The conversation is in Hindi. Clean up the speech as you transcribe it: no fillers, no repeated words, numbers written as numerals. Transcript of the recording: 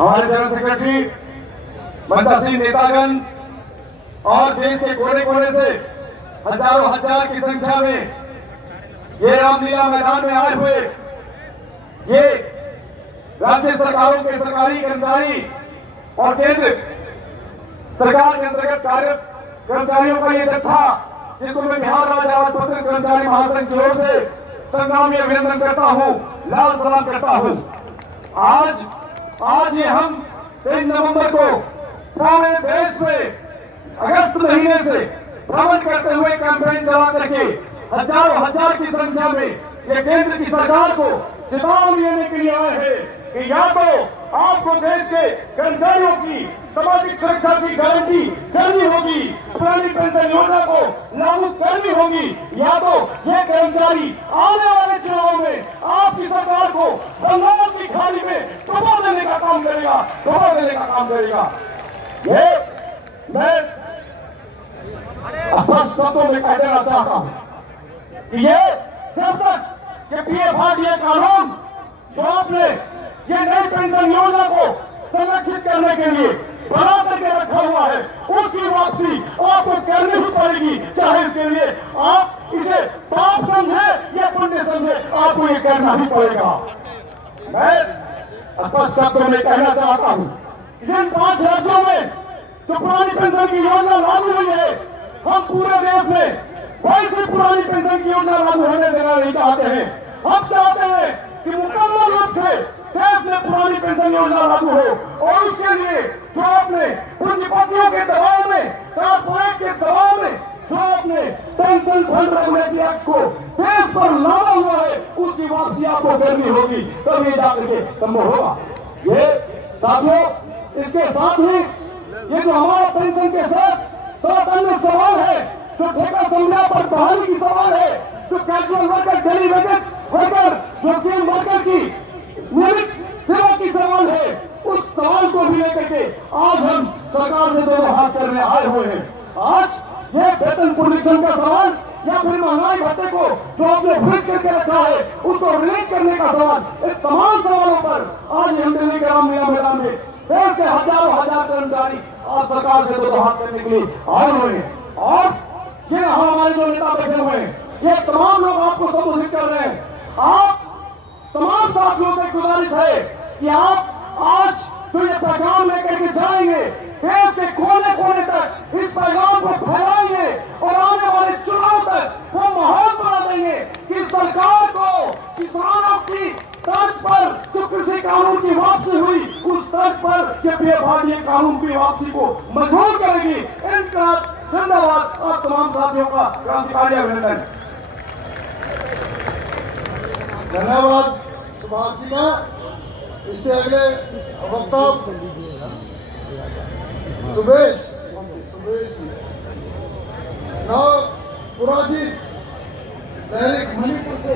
हमारे जनरल सेक्रेटरी मंचासीन नेतागण और देश के कोने कोने से हजारों हजार की संख्या में ये रामलीला मैदान में आए हुए ये राज्य सरकारों के सरकारी कर्मचारी और केंद्र सरकार के अंतर्गत कार्यरत कर्मचारियों का ये जत्था, जिसको मैं बिहार राज्य राजपत्रित कर्मचारी महासंघ की ओर से संग्रामी अभिनंदन करता हूँ, लाल सलाम करता हूँ। आज ये हम 3 नवंबर को पूरे देश में अगस्त महीने से भ्रमण करते हुए कैंपेन चला करके हजारों हजार की संख्या में ये केंद्र की सरकार को चेतावनी देने के लिए आए हैं कि या तो आपको देश के कर्मचारियों की सामाजिक सुरक्षा की गारंटी करनी होगी, पुरानी पेंशन योजना को लागू करनी होगी, या तो ये कर्मचारी आने वाले चुनाव में आपकी सरकार को बंगाल की खाड़ी में डुबा देने का काम करेगा। ये मैं स्पष्ट शब्दों में कह देना चाहता हूँ कि ये जब तक ये पीएफ ये कानून जो आपने ये नई पेंशन योजना को संरक्षित करने के लिए बना करके रखा हुआ है, उसकी वापसी आपको करनी ही पड़ेगी, चाहे इसके लिए आप इसे पाप समझे या पुण्य समझे, आपको ये करना ही पड़ेगा। मैं स्पष्ट शब्दों में कहना चाहता हूँ, जिन 5 राज्यों में जो पुरानी पेंशन की योजना लागू हुई है, हम पूरे देश में वैसे पुरानी पेंशन की योजना लागू होने देना नहीं चाहते हैं। हम चाहते हैं कि मुकम्मल रूप से देश में पुरानी पेंशन योजना लागू हो, और उसके लिए जो आपने पूंजीपतियों के दबाव में, कॉर्पोरेट के दबाव में जो आपने पेंशन फंड रेगुलेटरी एक्ट को देश पर लाना हुआ है, उसकी वापसी आपको करनी होगी, तभी जाकर के संभव होगा। ये साथियों, इसके साथ ही ये जो हमारा पेंशन के साथ अन्य सवाल है, जो ठेका संविदा पर बहाली की सवाल है, जो casual worker, daily wages worker, जो स्किल वर्कर की नियमित सेवा की सवाल है, उस सवाल को भी लेकर के आज हम सरकार से दोनों हाथ करने आए हुए हैं। आज ये वेतन पुनरीक्षण का सवाल या फिर महंगाई भत्ते को जो आपने फ्रीज करके रखा है, उसको रिलीज करने का सवाल, इन तमाम सवालों पर आज हम दिल्ली के रामलीला मैदान में देश के हजारों हजार कर्मचारी और सरकार से दोनों हाथ करने के लिए आए हुए हैं। और ये हमारे जो नेता बैठे हुए हैं, ये तमाम लोग आपको संबोधित कर रहे हैं। आप तमाम साथियों से गुजारिश है कि आप आज जो ये पैगाम लेकर के जाएंगे, देश के कोने कोने तक इस पैगाम को फैलाएंगे और आने वाले चुनाव तक वो माहौल बना देंगे कि सरकार को किसानों की तर्ज पर जो कृषि कानून की वापसी हुई, उस तर्ज पर ये पीएफ कानून की वापसी को मजबूत करेगी। इनका धन्यवाद और तमाम साथियों का क्रांतिकारी अभिनंदन। धन्यवाद सुभाष जी का। इससे अगले वक्ता सुबेश पुराधिक दैनिक मणिपुर को